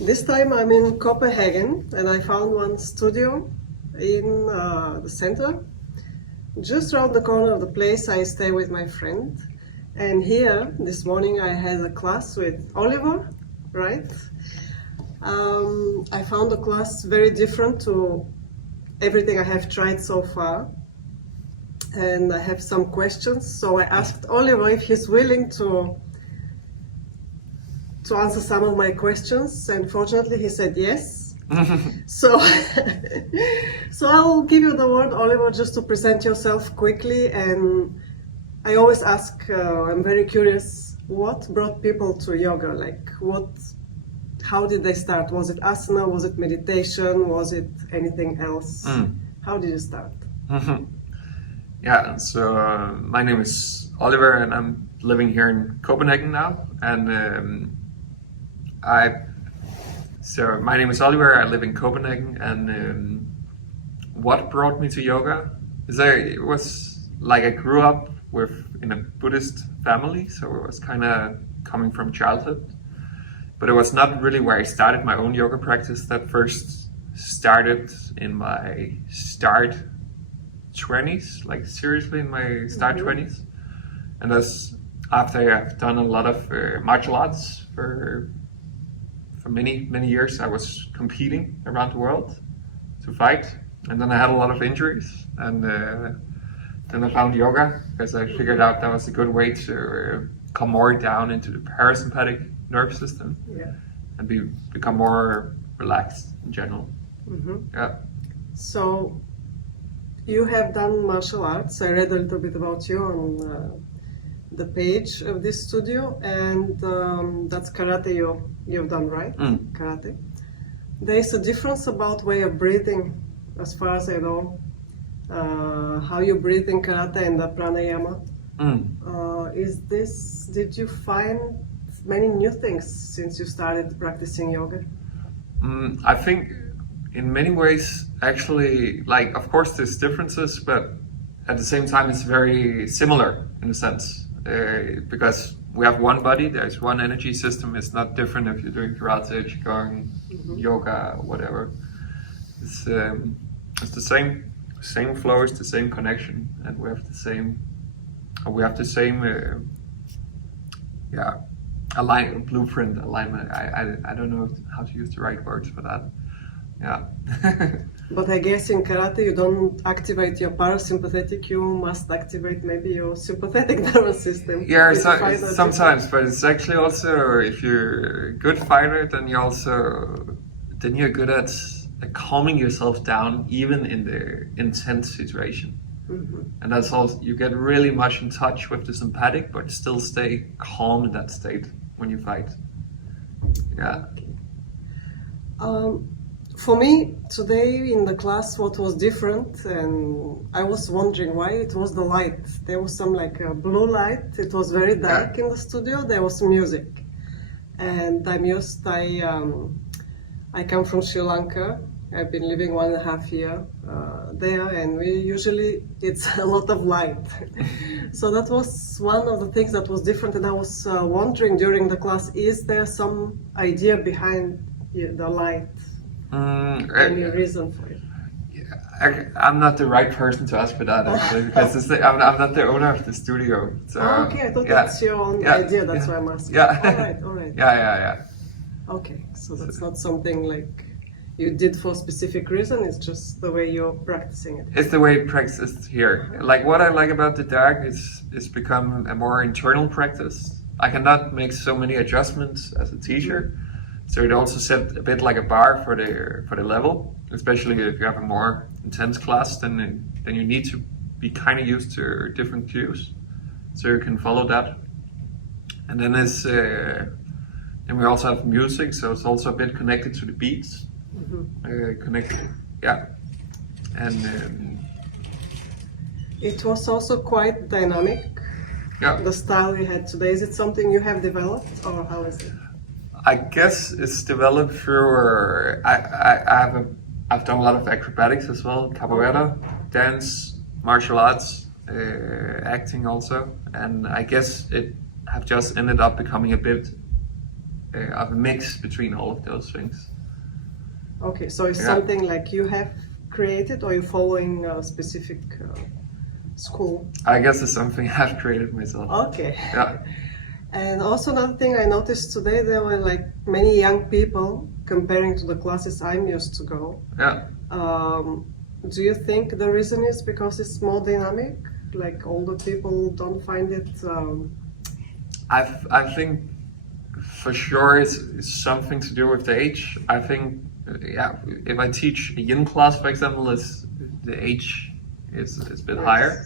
This time I'm in Copenhagen and I found one studio in the center. Just around the corner of the place I stay with my friend. And here, this morning I had a class with Oliver, right? I found the class very different to everything I have tried so far. And I have some questions, so I asked Oliver if he's willing to answer some of my questions, and fortunately he said yes. So I'll give you the word, Oliver, just to present yourself quickly. And I always ask, I'm very curious, what brought people to yoga? Like, how did they start? Was it asana? Was it meditation? Was it anything else? How did you start? Yeah, so my name is Oliver and I'm living here in Copenhagen now. And my name is Oliver, I live in Copenhagen. And what brought me to yoga? It was like I grew up in a Buddhist family, so it was kind of coming from childhood. But it was not really where I started my own yoga practice. That first started in my start 20s, like seriously in my start 20s. And that's after I've done a lot of martial arts for many years. I was competing around the world to fight, and then I had a lot of injuries, and then I found yoga because I figured out that was a good way to come more down into the parasympathetic nerve system and become more relaxed in general. Yeah. So you have done martial arts. I read a little bit about you on the page of this studio, and that's karate you've done, right? Karate. There is a difference about way of breathing, as far as I know. How you breathe in karate and the pranayama. Did you find many new things since you started practicing yoga? I think in many ways, actually, like, of course there's differences, but at the same time it's very similar in a sense. Because we have one body, there's one energy system. It's not different if you're doing karate, qigong, yoga, whatever. It's the same flow, it's the same connection, and we have the same blueprint alignment. I don't know how to use the right words for that. Yeah. But I guess in karate you don't activate your parasympathetic, you must activate maybe your sympathetic nervous system. Yeah, sometimes, but it's actually also, if you're a good fighter, then you're good at calming yourself down even in the intense situation. And that's also, you get really much in touch with the sympathetic, but still stay calm in that state when you fight. Yeah. For me, today in the class, what was different, and I was wondering why, it was the light. There was some like a blue light. It was very dark in the studio. There was music, and I come from Sri Lanka. I've been living 1.5 years there, and it's a lot of light. So that was one of the things that was different, and I was wondering during the class, is there some idea behind the light? Any reason for it? I'm not the right person to ask for that, actually, because I'm not the owner of the studio. So, okay, I thought that's your own idea, that's why I'm asking. Yeah. All right. Yeah. Okay, so that's not something like you did for a specific reason, it's just the way you're practicing it. It's the way it practiced here. Like, what I like about the dark is it's become a more internal practice. I cannot make so many adjustments as a teacher. So it also set a bit like a bar for the level, especially if you have a more intense class, then you need to be kind of used to different cues, so you can follow that. And then then we also have music, so it's also a bit connected to the beats, and it was also quite dynamic. Yeah. The style we had today, is it something you have developed, or how is it? I guess it's developed through, I've done a lot of acrobatics as well, capoeira, dance, martial arts, acting also, and I guess it have just ended up becoming a bit of a mix between all of those things. Okay, so it's something like you have created, or you're following a specific school? I guess it's something I've created myself. Okay. Yeah. And also another thing I noticed today, there were like many young people comparing to the classes I'm used to go. Yeah. Do you think the reason is because it's more dynamic? Like older people don't find it? I think for sure it's something to do with the age. I think, if I teach a yin class, for example, the age is a bit higher.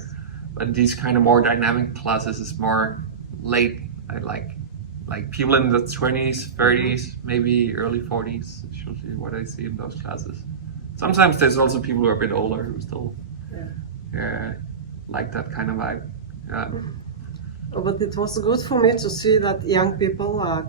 But these kind of more dynamic classes is more late. I like people in the 20s, 30s, maybe early 40s. It's usually what I see in those classes. Sometimes there's also people who are a bit older who still like that kind of vibe. Yeah. But it was good for me to see that young people are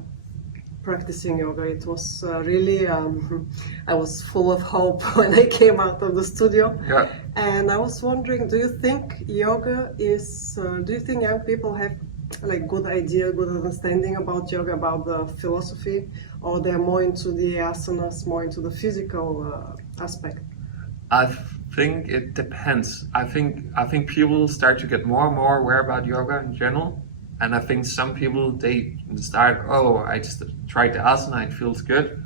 practicing yoga. It was really, I was full of hope when I came out of the studio. Yeah. And I was wondering, do you think yoga is, do you think young people have like good idea, good understanding about yoga, about the philosophy, or they're more into the asanas, more into the physical aspect? I think it depends. I think people start to get more and more aware about yoga in general, and I think some people they start, I just tried the asana, it feels good,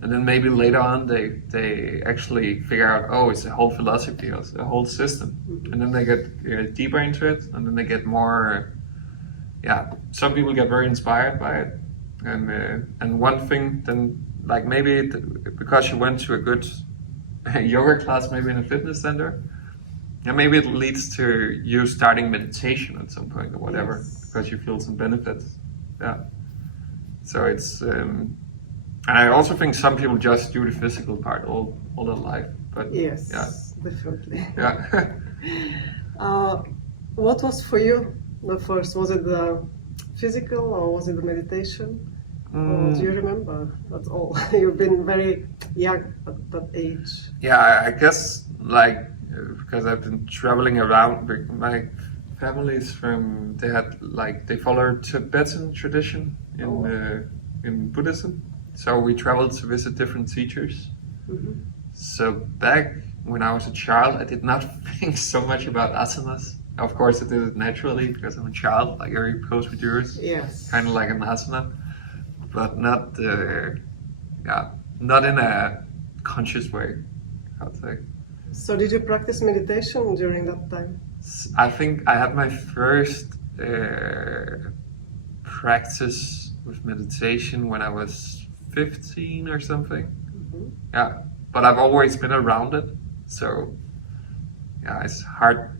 and then maybe later on they actually figure out, it's a whole philosophy, it's a whole system, and then they get deeper into it, and then they get more. Some people get very inspired by it, and one thing then, like maybe because you went to a good yoga class, maybe in a fitness center, maybe it leads to you starting meditation at some point or whatever, because you feel some benefits. So it's and I also think some people just do the physical part all their life, but definitely. Yeah. What was for you the first? Was it the physical or was it the meditation? Or do you remember at all? You've been very young at that age. Yeah, I guess because I've been traveling around. My family's they follow Tibetan tradition in Buddhism. So we traveled to visit different teachers. Mm-hmm. So back when I was a child, I did not think so much about asanas. Of course, I did it naturally because I'm a child. Like every pose we do is kind of like an asana, but not in a conscious way, I'd say. So did you practice meditation during that time? I think I had my first practice with meditation when I was 15 or something. Mm-hmm. Yeah, but I've always been around it, so it's hard.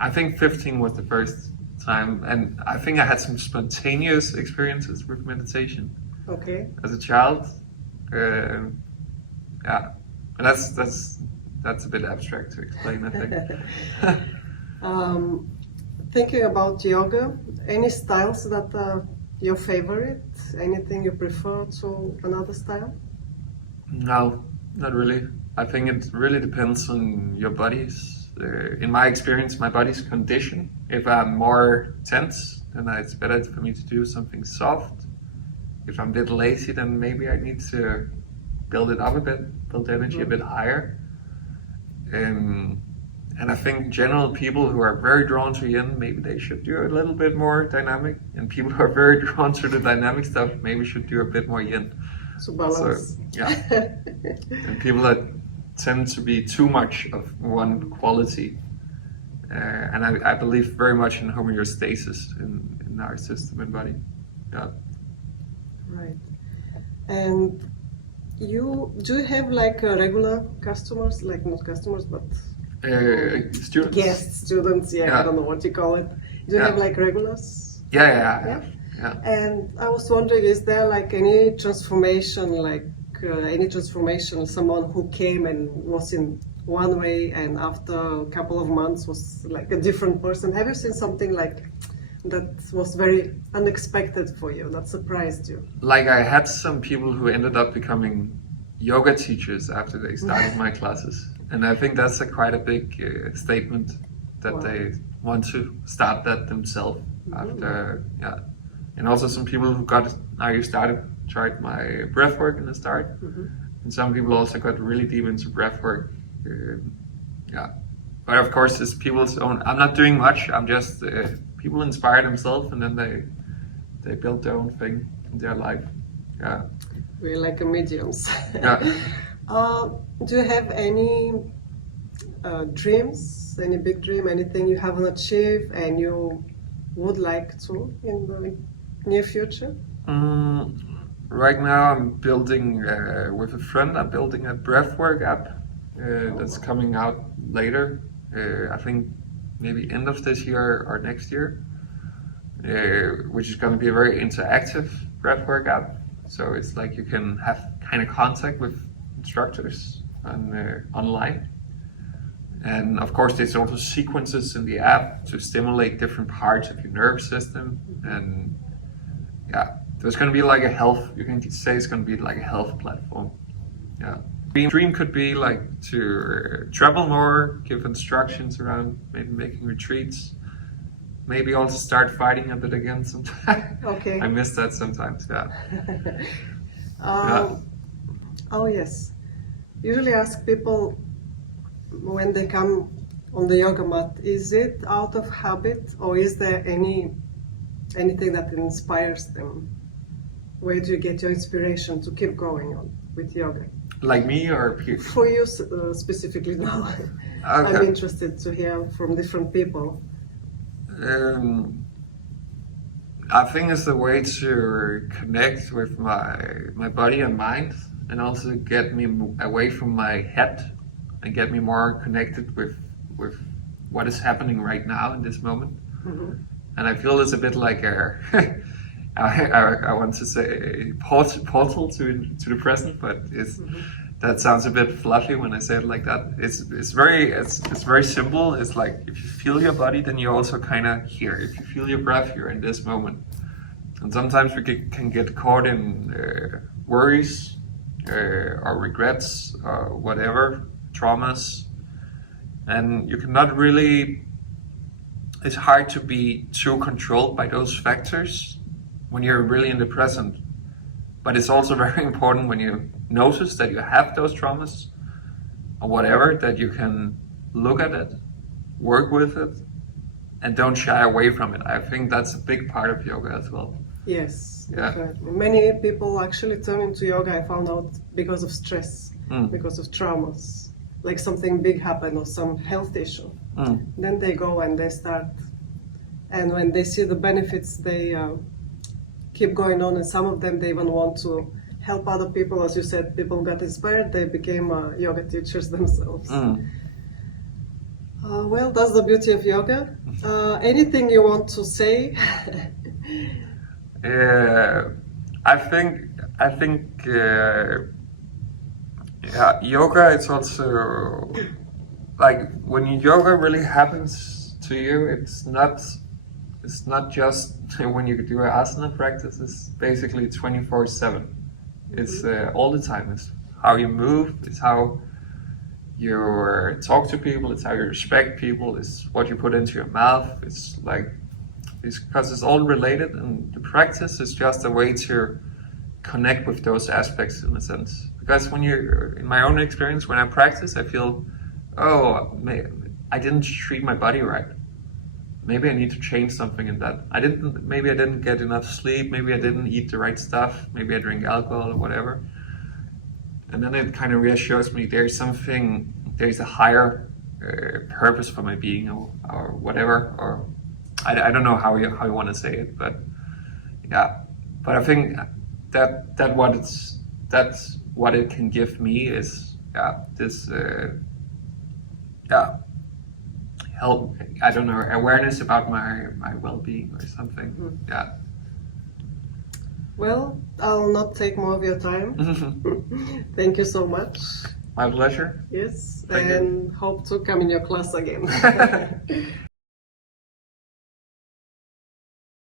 I think 15 was the first time, and I think I had some spontaneous experiences with meditation. Okay. As a child, and that's a bit abstract to explain, I think. Thinking about yoga, any styles that are your favorite? Anything you prefer to another style? No, not really. I think it really depends on your body's. In my experience, my body's condition. If I'm more tense, then it's better for me to do something soft. If I'm a bit lazy, then maybe I need to build it up a bit, build the energy a bit higher. And I think in general, people who are very drawn to yin, maybe they should do a little bit more dynamic. And people who are very drawn to the dynamic stuff, maybe should do a bit more yin. So balance. So, and people that tend to be too much of one quality. And I believe very much in homeostasis in our system and body. Yeah. Right. And do you have like regular customers, like not customers, but students? Guest students, I don't know what you call it. Do you have like regulars? Yeah. And I was wondering, is there like any transformation, someone who came and was in one way and after a couple of months was like a different person? Have you seen something like that was very unexpected for you, that surprised you? Like I had some people who ended up becoming yoga teachers after they started my classes. And I think that's quite a big statement that they want to start that themselves after, And also some people who started tried my breath work in the start, and some people also got really deep into breath work. Yeah, but of course, it's people's own. I'm not doing much. I'm just people inspire themselves, and then they build their own thing in their life. Yeah, we're like a mediums. Yeah. Do you have any dreams? Any big dream? Anything you haven't achieved and you would like to in the near future? Right now, I'm building with a friend. I'm building a breathwork app that's coming out later. I think maybe end of this year or next year, which is going to be a very interactive breathwork app. So it's like you can have kind of contact with instructors online. And of course, there's also sequences in the app to stimulate different parts of your nervous system. And yeah, there's going to be like a health, you can say it's going to be like a health platform. Yeah. Dream could be like to travel more, give instructions around maybe making retreats, maybe also start fighting a bit again sometimes. Okay. I miss that sometimes, yeah. Yeah. Oh yes. Usually ask people when they come on the yoga mat, is it out of habit or is there anything that inspires them? Where do you get your inspiration to keep going on with yoga? Like me or people? For you specifically now. Okay. I'm interested to hear from different people. I think it's a way to connect with my body and mind, and also get me away from my head and get me more connected with what is happening right now in this moment. And I feel it's a bit like a I want to say portal to the present, but that sounds a bit fluffy when I say it like that. It's very simple. It's like if you feel your body, then you're also kind of here. If you feel your breath, you're in this moment. And sometimes we can get caught in worries or regrets or whatever, traumas, and you cannot really. It's hard to be too controlled by those factors when you're really in the present. But it's also very important when you notice that you have those traumas or whatever, that you can look at it, work with it, and don't shy away from it. I think that's a big part of yoga as well. Yes, Yeah. definitely. Many people actually turn into yoga, I found out, because of stress, because of traumas. Like something big happened or some health issue. Then they go and they start. And when they see the benefits, they keep going on. And some of them, they even want to help other people. As you said, people got inspired. They became yoga teachers themselves. Well, that's the beauty of yoga. Anything you want to say? I think yeah, yoga, it's also like when yoga really happens to you, it's not just when you do an asana practice. It's basically 24/7. It's all the time. It's how you move, it's how you talk to people, it's how you respect people, it's what you put into your mouth. It's because it's all related, and the practice is just a way to connect with those aspects in a sense. Because when you're, in my own experience, when I practice, I feel, I didn't treat my body right. Maybe I need to change something in that. Maybe I didn't get enough sleep, maybe I didn't eat the right stuff, maybe I drink alcohol or whatever. And then it kind of reassures me there's a higher purpose for my being or whatever, or I don't know how you want to say it, but yeah. But I think that's what it can give me is this help. I don't know, awareness about my well-being or something. Yeah. Well, I'll not take more of your time. Thank you so much. My pleasure. Yes, Thank and you. hope to come in your class again.